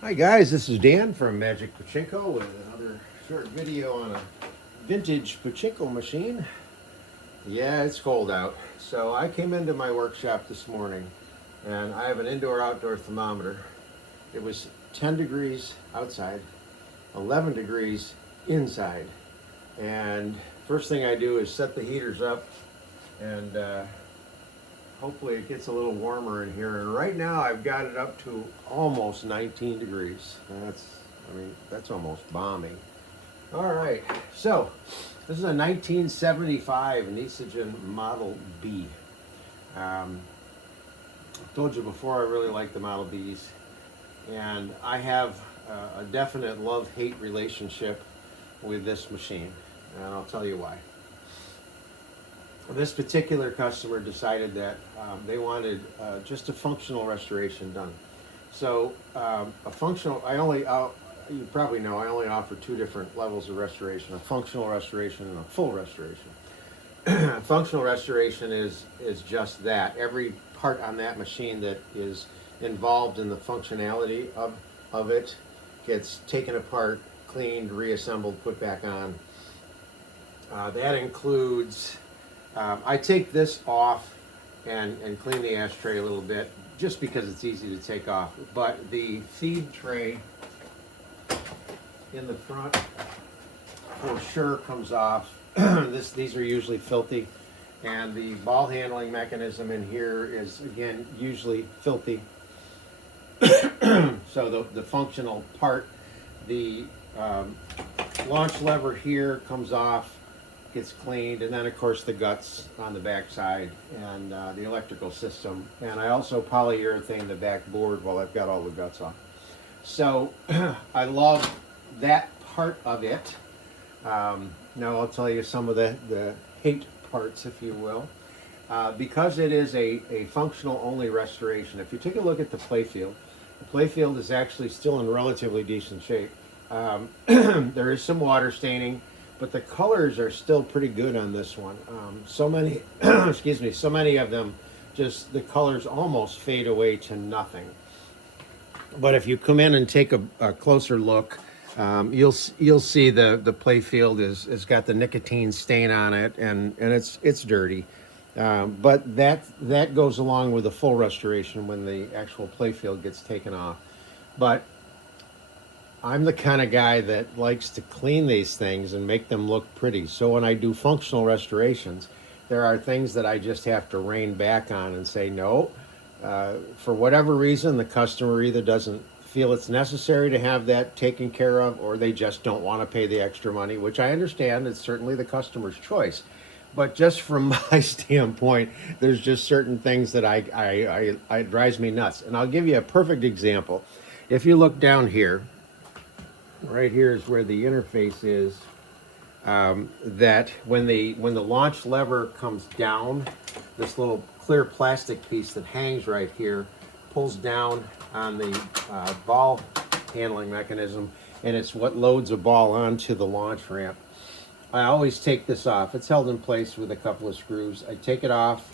Hi guys, this is Dan from Magic Pachinko with another short video on a vintage Pachinko machine. Yeah, it's cold out. So I came into my workshop this morning and I have an indoor-outdoor thermometer. It was 10 degrees outside, 11 degrees inside. And first thing I do is set the heaters up and hopefully it gets a little warmer in here. And right now I've got it up to almost 19 degrees. That's almost balmy. All right, so this is a 1975 Nishijin Model B. I told you before I really like the Model Bs, and I have a definite love-hate relationship with this machine, and I'll tell you why. This particular customer decided that they wanted just a functional restoration done. So a functional, you probably know, I only offer two different levels of restoration: a functional restoration and a full restoration. Functional restoration is just that. Every part on that machine that is involved in the functionality of it gets taken apart, cleaned, reassembled, put back on. That includes I take this off and clean the ashtray a little bit just because it's easy to take off. But the feed tray in the front for sure comes off. These are usually filthy. And the ball handling mechanism in here is, again, usually filthy. So the functional part, the launch lever here comes off, gets cleaned, and then of course the guts on the back side and the electrical system. And I also polyurethane the back board while I've got all the guts on. So I love that part of it. Now I'll tell you some of the hate parts, if you will. Because it is a functional only restoration, if you take a look at the playfield is actually still in relatively decent shape. There is some water staining, but the colors are still pretty good on this one. So many, excuse me, so many of them, just the colors almost fade away to nothing. But if you come in and take a closer look, you'll see the playfield is got the nicotine stain on it, and it's dirty. But that goes along with the full restoration when the actual playfield gets taken off. But I'm the kind of guy that likes to clean these things and make them look pretty. So when I do functional restorations, there are things that I just have to rein back on and say, no, for whatever reason, the customer either doesn't feel it's necessary to have that taken care of, or they just don't want to pay the extra money, which I understand. It's certainly the customer's choice. But just from my standpoint, there's just certain things that it drives me nuts. And I'll give you a perfect example. If you look down here, right here is where the interface is. That when the launch lever comes down, this little clear plastic piece that hangs right here pulls down on the ball handling mechanism, and it's what loads a ball onto the launch ramp. I always take this off. It's held in place with a couple of screws. I take it off,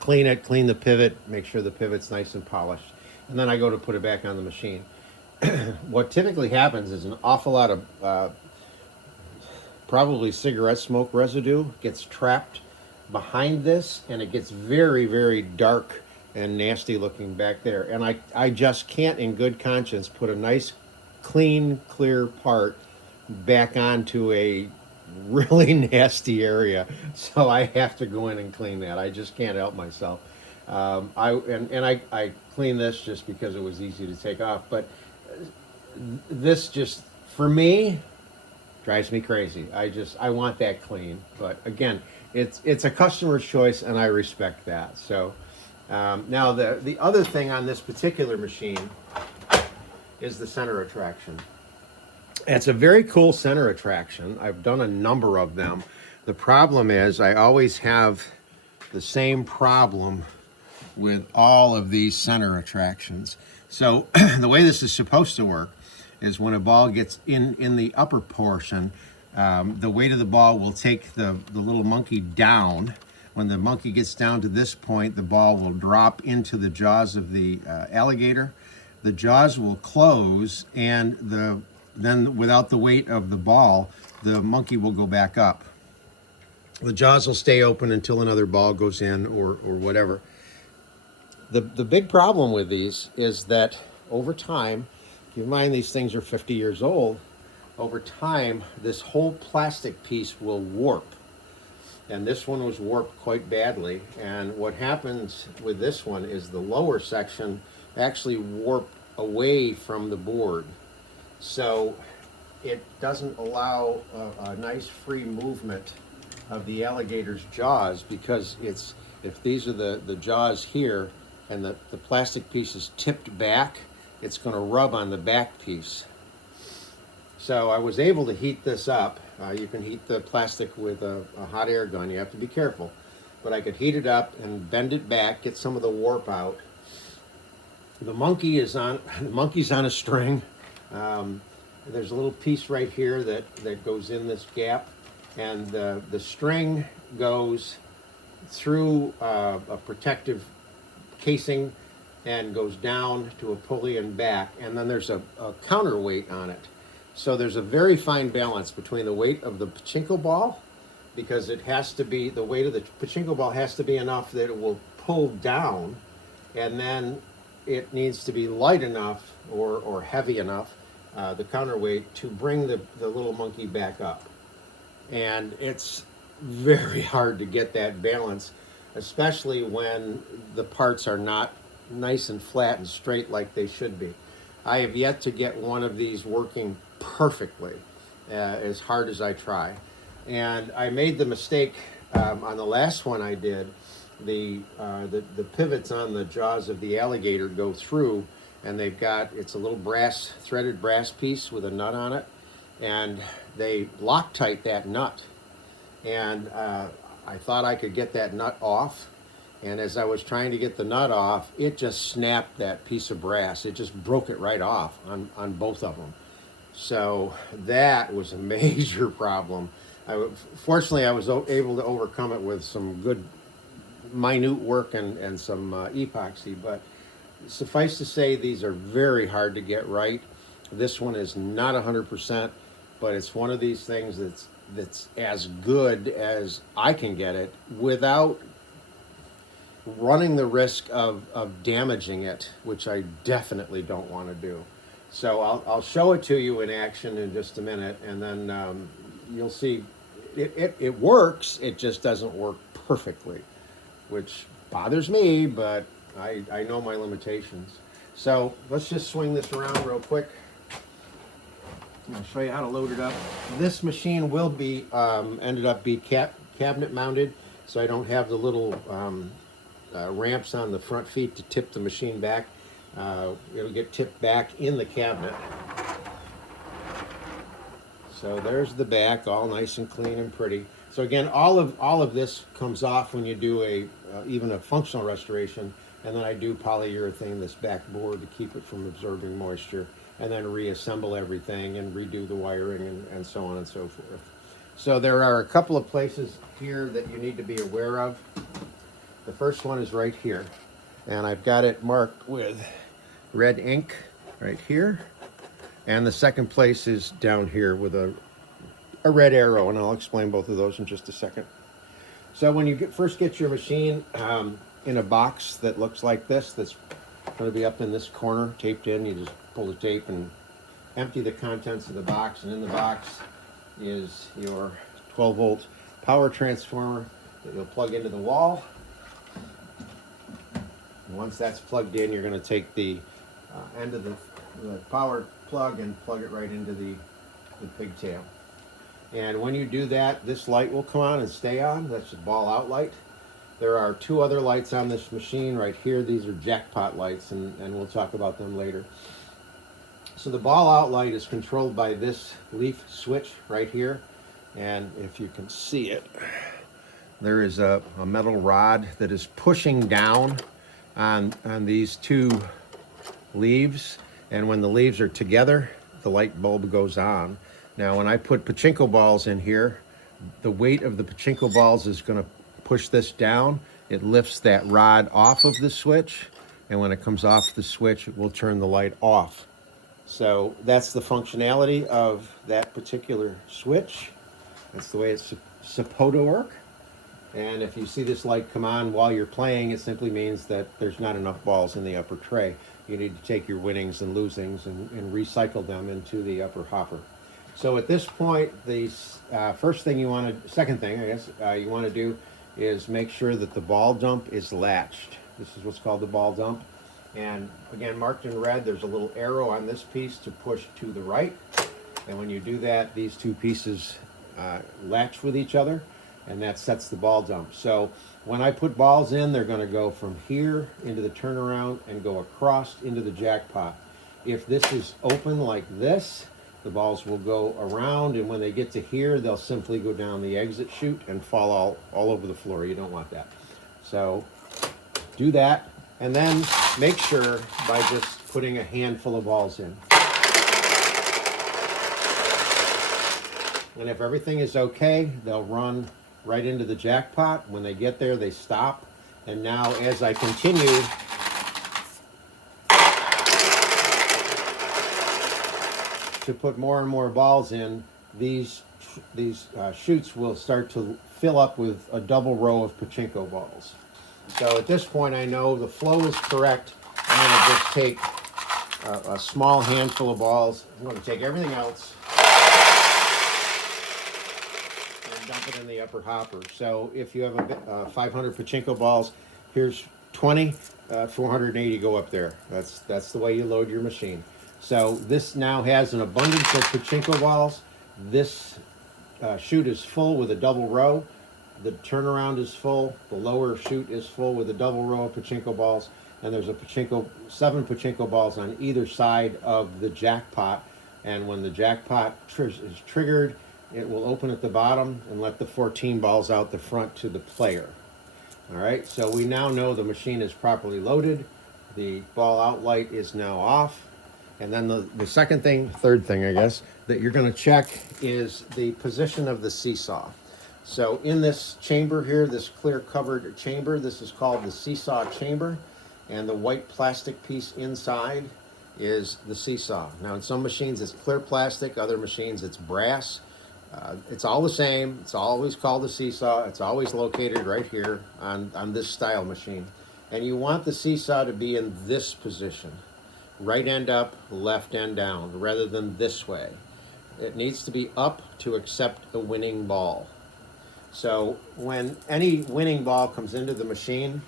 clean it, clean the pivot, make sure the pivot's nice and polished, and then I go to put it back on the machine. What typically happens is an awful lot of probably cigarette smoke residue gets trapped behind this, and it gets very, very dark and nasty looking back there. And I just can't in good conscience put a nice, clean, clear part back onto a really nasty area. So I have to go in and clean that. I just can't help myself. I clean this just because it was easy to take off. But this just, for me, drives me crazy. I want that clean. But again, it's a customer's choice, and I respect that. So now the other thing on this particular machine is the center attraction. It's a very cool center attraction. I've done a number of them. The problem is I always have the same problem with all of these center attractions. So the way this is supposed to work is when a ball gets in the upper portion, the weight of the ball will take the little monkey down. When the monkey gets down to this point, the ball will drop into the jaws of the alligator. the jaws will close, and then without the weight of the ball, the monkey will go back up. The jaws will stay open until another ball goes in or whatever. The big problem with these is that over time, keep in mind these things are 50 years old, over time this whole plastic piece will warp. And this one was warped quite badly. And what happens with this one is the lower section actually warped away from the board. So it doesn't allow a nice free movement of the alligator's jaws, because if these are the jaws here and the plastic piece is tipped back, it's going to rub on the back piece. So I was able to heat this up. You can heat the plastic with a hot air gun. You have to be careful. But I could heat it up and bend it back, get some of the warp out. The monkey's on a string. There's a little piece right here that goes in this gap, and the string goes through a protective casing and goes down to a pulley and back, and then there's a counterweight on it. So there's a very fine balance between the weight of the pachinko ball, because it has to be, the weight of the pachinko ball has to be enough that it will pull down, and then it needs to be light enough or heavy enough, the counterweight, to bring the little monkey back up. And it's very hard to get that balance, especially when the parts are not nice and flat and straight like they should be. I have yet to get one of these working perfectly, as hard as I try. And I made the mistake on the last one I did. The pivots on the jaws of the alligator go through, and it's a little threaded brass piece with a nut on it, and they Loctite that nut. And I thought I could get that nut off, and as I was trying to get the nut off, it just snapped that piece of brass. It just broke it right off on both of them. So that was a major problem. Fortunately, I was able to overcome it with some good minute work and some epoxy, but suffice to say, these are very hard to get right. This one is not 100%, but it's one of these things that's as good as I can get it without running the risk of damaging it, which I definitely don't want to do. So I'll show it to you in action in just a minute, and then you'll see it works. It just doesn't work perfectly, which bothers me, but I know my limitations. So let's just swing this around real quick. I'll show you how to load it up. This machine will be ended up being cabinet mounted, so I don't have the little ramps on the front feet to tip the machine back. It'll get tipped back in the cabinet. So there's the back, all nice and clean and pretty. So again, all of this comes off when you do even a functional restoration, and then I do polyurethane this back board to keep it from absorbing moisture, and then reassemble everything and redo the wiring and so on and so forth. So there are a couple of places here that you need to be aware of. The first one is right here, and I've got it marked with red ink right here. And the second place is down here with a red arrow, and I'll explain both of those in just a second. So when you first get your machine in a box that looks like this, that's going to be up in this corner, taped in, you just pull the tape and empty the contents of the box, and in the box is your 12-volt power transformer that you'll plug into the wall. And once that's plugged in, you're going to take the end of the power plug and plug it right into the pigtail. And when you do that, this light will come on and stay on. That's the ball out light. There are two other lights on this machine right here. These are jackpot lights, and we'll talk about them later. So the ball out light is controlled by this leaf switch right here. And if you can see it, there is a metal rod that is pushing down on these two leaves. And when the leaves are together, the light bulb goes on. Now, when I put pachinko balls in here, the weight of the pachinko balls is going to push this down. It lifts that rod off of the switch, and when it comes off the switch, it will turn the light off. So that's the functionality of that particular switch. That's the way it's supposed to work. And if you see this light come on while you're playing, it simply means that there's not enough balls in the upper tray. You need to take your winnings and losings and recycle them into the upper hopper. So at this point, the second thing I guess you want to do is make sure that the ball dump is latched. This is what's called the ball dump. And again, marked in red, there's a little arrow on this piece to push to the right. And when you do that, these two pieces latch with each other, and that sets the ball dump. So when I put balls in, they're going to go from here into the turnaround and go across into the jackpot. If this is open like this, the balls will go around, and when they get to here, they'll simply go down the exit chute and fall all over the floor. You don't want that. So do that, and then make sure by just putting a handful of balls in. And if everything is okay, they'll run right into the jackpot. When they get there, they stop. And now as I continue to put more and more balls in, these chutes will start to fill up with a double row of pachinko balls. So at this point, I know the flow is correct. I'm going to just take a small handful of balls. I'm going to take everything else and dump it in the upper hopper. So if you have 500 pachinko balls, here's 20, 480 go up there. That's the way you load your machine. So this now has an abundance of pachinko balls. This chute is full with a double row. The turnaround is full. The lower chute is full with a double row of pachinko balls. And there's 7 pachinko balls on either side of the jackpot. And when the jackpot is triggered, it will open at the bottom and let the 14 balls out the front to the player. All right, so we now know the machine is properly loaded. The ball out light is now off. And then the third thing, I guess, that you're going to check is the position of the seesaw. So in this chamber here, this clear covered chamber, this is called the seesaw chamber. And the white plastic piece inside is the seesaw. Now in some machines it's clear plastic, other machines it's brass. It's all the same. It's always called the seesaw. It's always located right here on this style machine. And you want the seesaw to be in this position. Right end up, left end down, rather than this way. It needs to be up to accept a winning ball. So when any winning ball comes into the machine,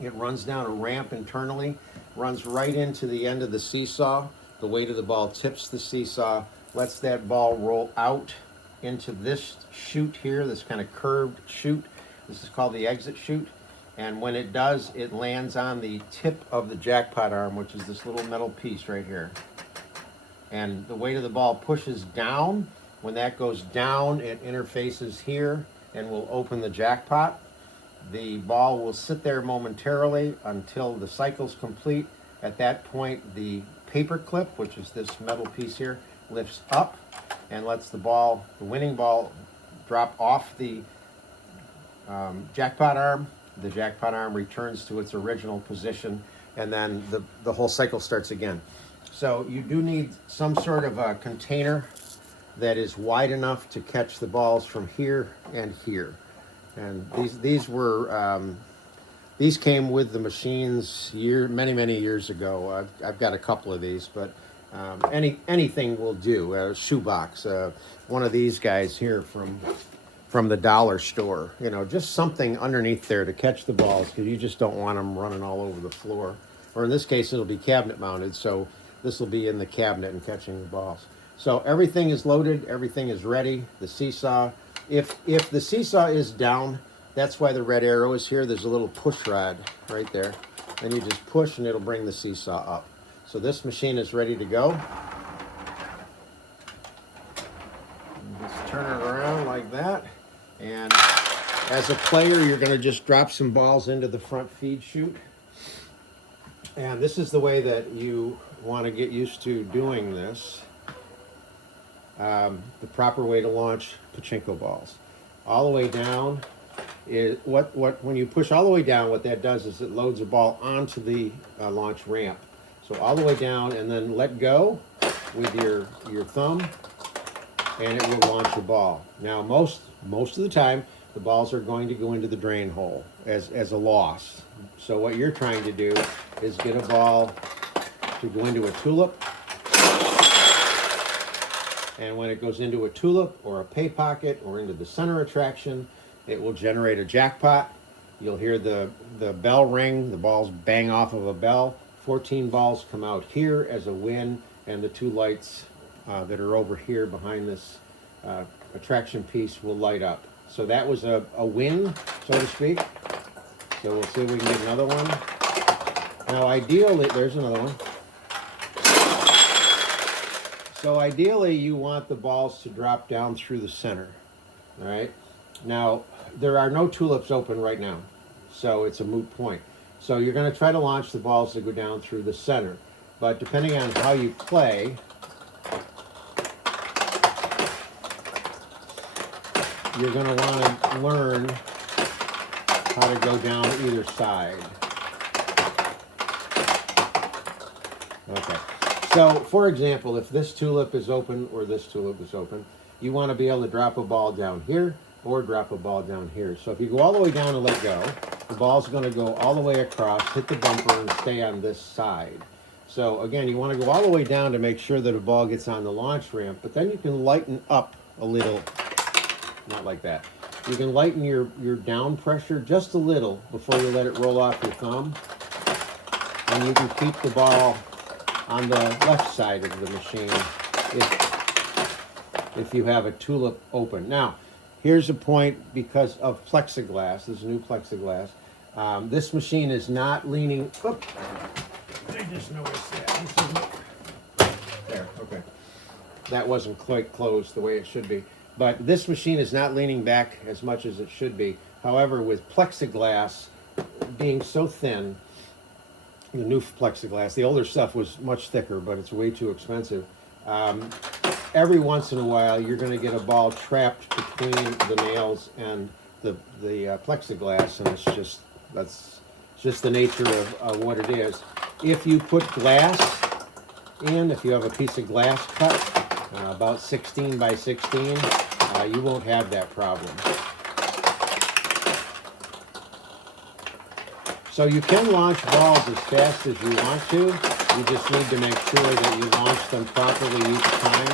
it runs down a ramp internally, runs right into the end of the seesaw. The weight of the ball tips the seesaw, lets that ball roll out into this chute here, this kind of curved chute. This is called the exit chute. And when it does, it lands on the tip of the jackpot arm, which is this little metal piece right here. And the weight of the ball pushes down. When that goes down, it interfaces here and will open the jackpot. The ball will sit there momentarily until the cycle's complete. At that point, the paper clip, which is this metal piece here, lifts up and lets the winning ball, drop off the jackpot arm. The jackpot arm returns to its original position, and then the whole cycle starts again. So you do need some sort of a container that is wide enough to catch the balls from here and here. And these came with the machines many years ago. I've got a couple of these, but anything will do. A shoebox, one of these guys here from the dollar store. You know, just something underneath there to catch the balls, because you just don't want them running all over the floor. Or in this case, it'll be cabinet mounted, so this will be in the cabinet and catching the balls. So everything is loaded, everything is ready. The seesaw, if the seesaw is down, that's why the red arrow is here. There's a little push rod right there. And you just push and it'll bring the seesaw up. So this machine is ready to go. Just turn it around like that. And as a player, you're going to just drop some balls into the front feed chute. And this is the way that you want to get used to doing this. The proper way to launch pachinko balls. All the way down is when you push all the way down, what that does is it loads a ball onto the launch ramp. So all the way down, and then let go with your thumb, and it will launch a ball. Now most of the time, the balls are going to go into the drain hole as a loss. So what you're trying to do is get a ball to go into a tulip, and when it goes into a tulip or a pay pocket or into the center attraction, it will generate a jackpot. You'll hear the bell ring, the balls bang off of a bell. 14 balls come out here as a win, and the 2 lights that are over here behind this attraction piece will light up. So that was a win, so to speak. So we'll see if we can get another one. Now ideally, there's another one. So ideally you want the balls to drop down through the center, all right? Now, there are no tulips open right now, so it's a moot point. So you're going to try to launch the balls that go down through the center. But depending on how you play, you're going to want to learn how to go down either side. Okay. So, for example, if this tulip is open or this tulip is open, you want to be able to drop a ball down here or drop a ball down here. So if you go all the way down and let go, the ball's going to go all the way across, hit the bumper, and stay on this side. So again, you want to go all the way down to make sure that a ball gets on the launch ramp, but then you can lighten up a little, not like that. You can lighten your down pressure just a little before you let it roll off your thumb, and you can keep the ball on the left side of the machine if you have a tulip open. Now, here's a point because of plexiglass. This is new plexiglass. This machine is not leaning. Oop, I just noticed that. There, okay. That wasn't quite closed the way it should be. But this machine is not leaning back as much as it should be. However, with plexiglass being so thin, the new plexiglass, the older stuff was much thicker, but it's way too expensive. Every once in a while, you're going to get a ball trapped between the nails and the plexiglass, and that's just the nature of what it is. If you put glass in, if you have a piece of glass cut, about 16 by 16, you won't have that problem. So you can launch balls as fast as you want to. You just need to make sure that you launch them properly each time.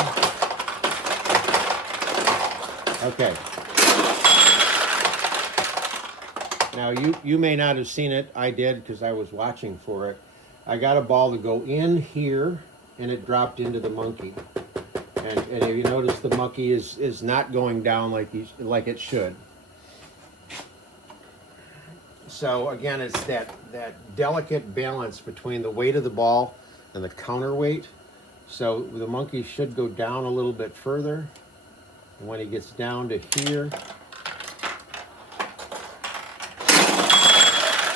Okay. Now you may not have seen it. I did because I was watching for it. I got a ball to go in here, and it dropped into the monkey. And if you notice, the monkey is not going down like it should. So again, it's that delicate balance between the weight of the ball and the counterweight. So the monkey should go down a little bit further. And when he gets down to here,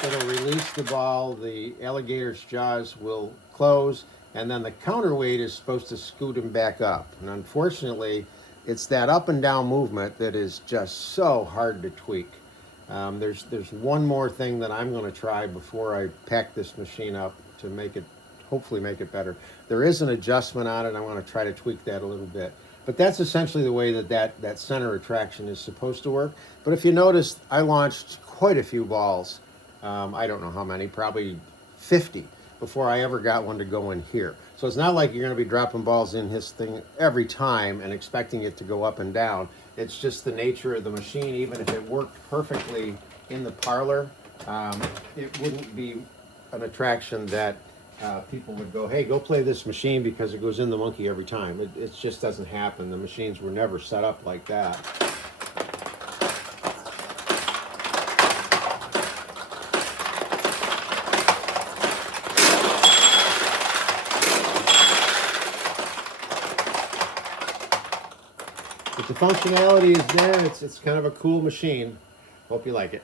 it'll release the ball, the alligator's jaws will close, and then the counterweight is supposed to scoot him back up. And unfortunately, it's that up and down movement that is just so hard to tweak. There's one more thing that I'm going to try before I pack this machine up to hopefully make it better. There is an adjustment on it. I want to try to tweak that a little bit. But that's essentially the way that center attraction is supposed to work. But if you notice, I launched quite a few balls. I don't know how many, probably 50, before I ever got one to go in here. So it's not like you're going to be dropping balls in his thing every time and expecting it to go up and down. It's just the nature of the machine. Even if it worked perfectly in the parlor, it wouldn't be an attraction that people would go, hey, go play this machine because it goes in the monkey every time. It just doesn't happen. The machines were never set up like that. But the functionality is there. It's kind of a cool machine. Hope you like it.